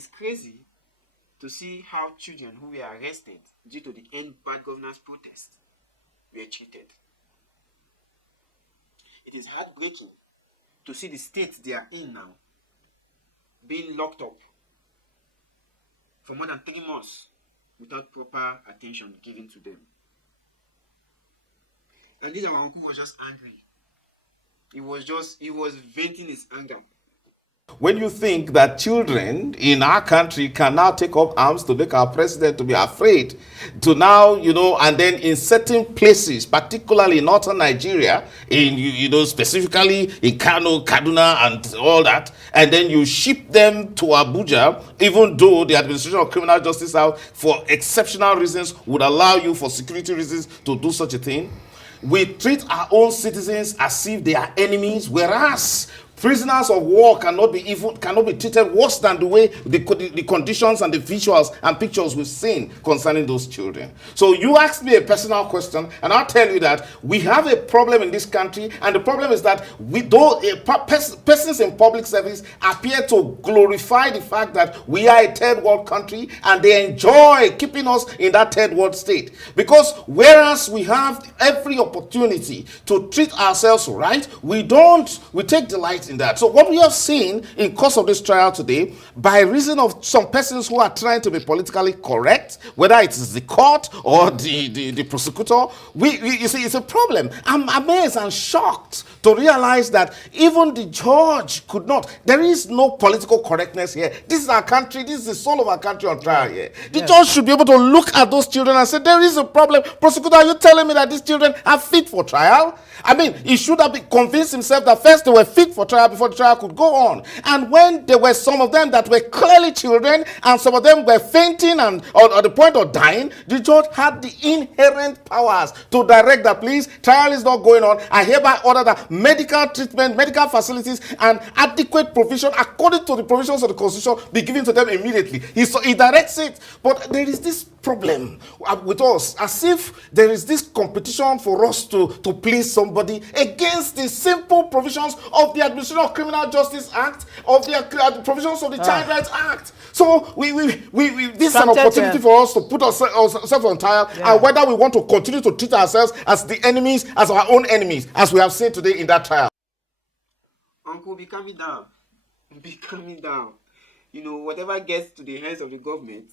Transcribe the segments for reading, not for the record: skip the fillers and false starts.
It's crazy to see how children who were arrested due to the End Bad Governance protest were treated. It is heartbreaking to see the state they are in now being locked up for more than 3 months without proper attention given to them. And this our uncle was just angry. He was venting his anger. When you think that children in our country can now take up arms to make our president to be afraid, to now, and then in certain places, particularly in northern Nigeria, specifically in Kano, Kaduna, and all that, and then you ship them to Abuja, even though the Administration of Criminal Justice out for exceptional reasons would allow you for security reasons to do such a thing. We treat our own citizens as if they are enemies, whereas prisoners of war cannot be treated worse than the way the conditions and the visuals and pictures we've seen concerning those children. So you asked me a personal question, and I'll tell you that we have a problem in this country, and the problem is that persons in public service appear to glorify the fact that we are a third world country, and they enjoy keeping us in that third world state. Because whereas we have every opportunity to treat ourselves right, we take delight in that. So what we have seen in course of this trial today, by reason of some persons who are trying to be politically correct, whether it is the court or the prosecutor, you see, it's a problem. I'm amazed and shocked to realize that even the judge could not. There is no political correctness here. This is our country. This is the soul of our country on trial here. The judge should be able to look at those children and say, there is a problem. Prosecutor, are you telling me that these children are fit for trial? I mean, he should have convinced himself that first they were fit for trial before the trial could go on. And when there were some of them that were clearly children and some of them were fainting and at the point of dying, the judge had the inherent powers to direct that, please, trial is not going on. I hereby order that medical treatment, medical facilities, and adequate provision according to the provisions of the Constitution be given to them immediately. He directs it. But there is this problem with us, as if there is this competition for us to please somebody against the simple provisions of the Administration of Criminal Justice Act, of the provisions of the Child Rights Act. So this is an opportunity for us to put ourselves on trial, and whether we want to continue to treat ourselves as the enemies, as our own enemies, as we have seen today in that trial. Uncle, be calming down. Be calming down. Whatever gets to the hands of the government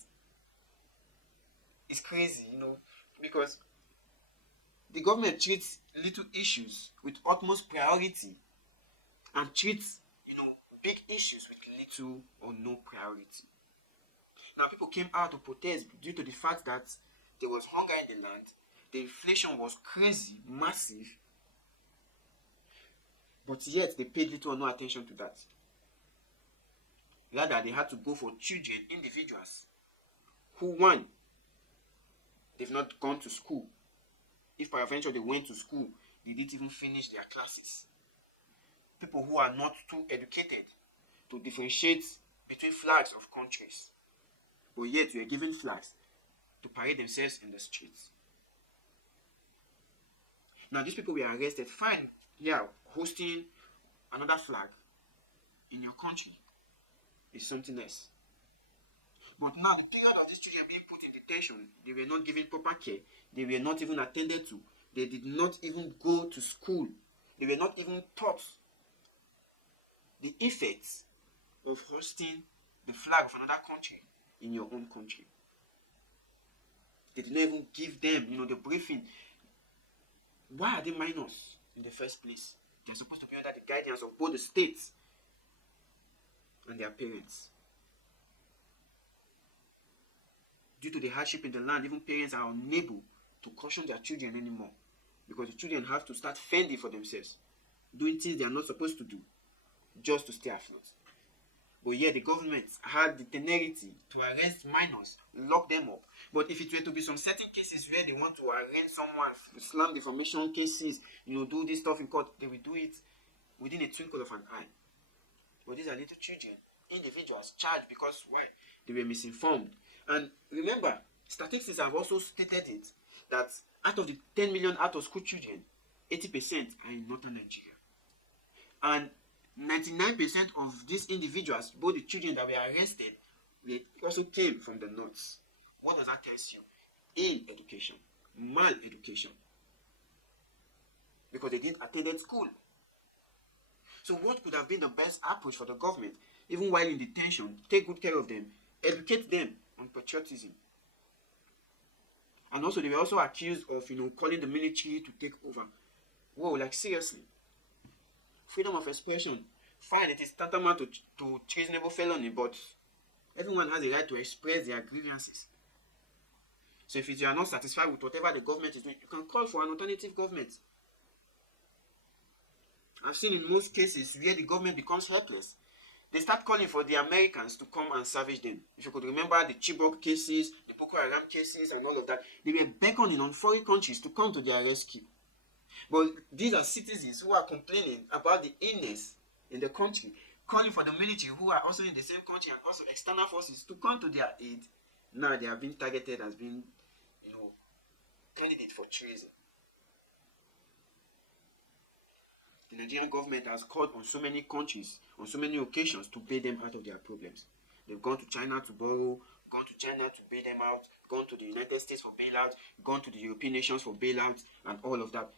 is crazy, because the government treats little issues with utmost priority and treats, big issues with little or no priority. Now, people came out to protest due to the fact that there was hunger in the land, the inflation was crazy, massive, but yet they paid little or no attention to that. Rather, they had to go for children, individuals, who, one, they've not gone to school. If peradventure they went to school, they didn't even finish their classes. People who are not too educated to differentiate between flags of countries, but yet we are given flags to parade themselves in the streets. Now, these people were arrested. Fine, hosting another flag in your country is something else. But now, the period of these children being put in detention, they were not given proper care. They were not even attended to. They did not even go to school. They were not even taught the effects of hosting the flag of another country in your own country. They did not even give them, the briefing. Why are they minors in the first place? They're supposed to be under the guidance of both the states and their parents. Due to the hardship in the land, even parents are unable to caution their children anymore, because the children have to start fending for themselves, doing things they are not supposed to do, just to stay afloat. But yet the government had the temerity to arrest minors, lock them up. But if it were to be some certain cases where they want to arraign someone, slam defamation cases, do this stuff in court, they will do it within a twinkle of an eye. But these are little children, individuals charged because why? They were misinformed. And remember, statistics have also stated it, that out of the 10 million out-of-school children, 80% are in northern Nigeria. And 99% of these individuals, both the children that were arrested, It also came from the north. What does that tell you? Ill education, mal education, because they didn't attend school. So what could have been the best approach for the government, even while in detention? Take good care of them, educate them on patriotism. And also, they were also accused of, calling the military to take over. Whoa, like seriously. Freedom of expression. Fine, it is tantamount to treasonable felony, but everyone has a right to express their grievances. So if you are not satisfied with whatever the government is doing, you can call for an alternative government. I've seen in most cases where the government becomes helpless, they start calling for the Americans to come and salvage them. If you could remember the Chibok cases, the Boko Haram cases, and all of that, they were beckoning on foreign countries to come to their rescue. But these are citizens who are complaining about the illness in the country, calling for the military who are also in the same country and also external forces to come to their aid. Now they are being targeted as being, candidate for treason. The Nigerian government has called on so many countries, on so many occasions, to bail them out of their problems. They've gone to China to borrow, gone to China to bail them out, gone to the United States for bailout, gone to the European nations for bailout, and all of that.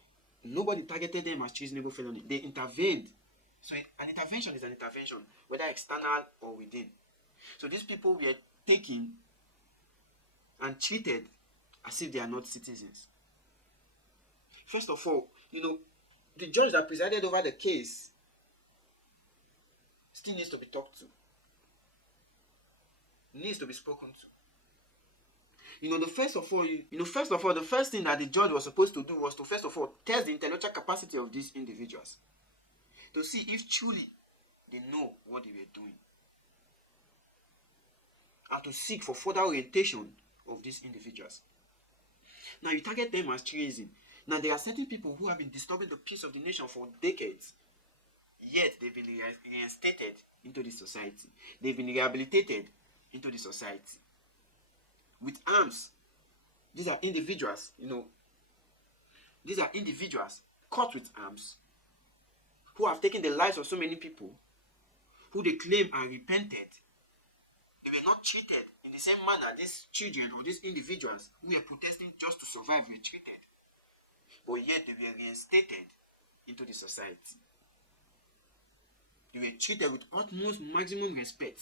Nobody targeted them as treasonable felony. They intervened. So an intervention is an intervention, whether external or within. So these people were taken and treated as if they are not citizens. First of all, the judge that presided over the case still needs to be talked to. Needs to be spoken to. First of all, the first thing that the judge was supposed to do was to first of all test the intellectual capacity of these individuals, to see if truly they know what they were doing, and to seek for further orientation of these individuals. Now you target them as treason. Now there are certain people who have been disturbing the peace of the nation for decades, yet they've been reinstated into the society. They've been rehabilitated into the society with arms. These are individuals, caught with arms, who have taken the lives of so many people, who they claim are repented. They were not treated in the same manner these children or these individuals who were protesting just to survive were treated. But yet they were reinstated into the society. They were treated with utmost maximum respect.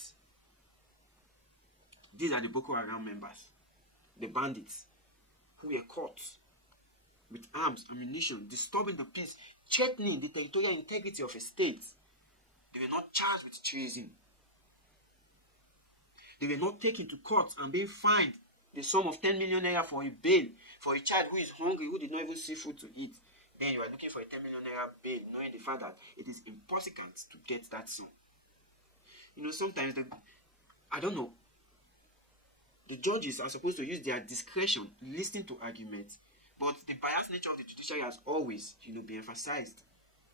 These are the Boko Haram members, the bandits, who were caught with arms, ammunition, disturbing the peace, threatening the territorial integrity of a state. They were not charged with treason. They were not taken to court and being fined the sum of 10 million naira for a bail for a child who is hungry, who did not even see food to eat. Then you are looking for a 10 million naira bail, knowing the fact that it is impossible to get that sum. Sometimes the judges are supposed to use their discretion listening to arguments, but the biased nature of the judiciary has always, been emphasized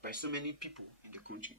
by so many people in the country.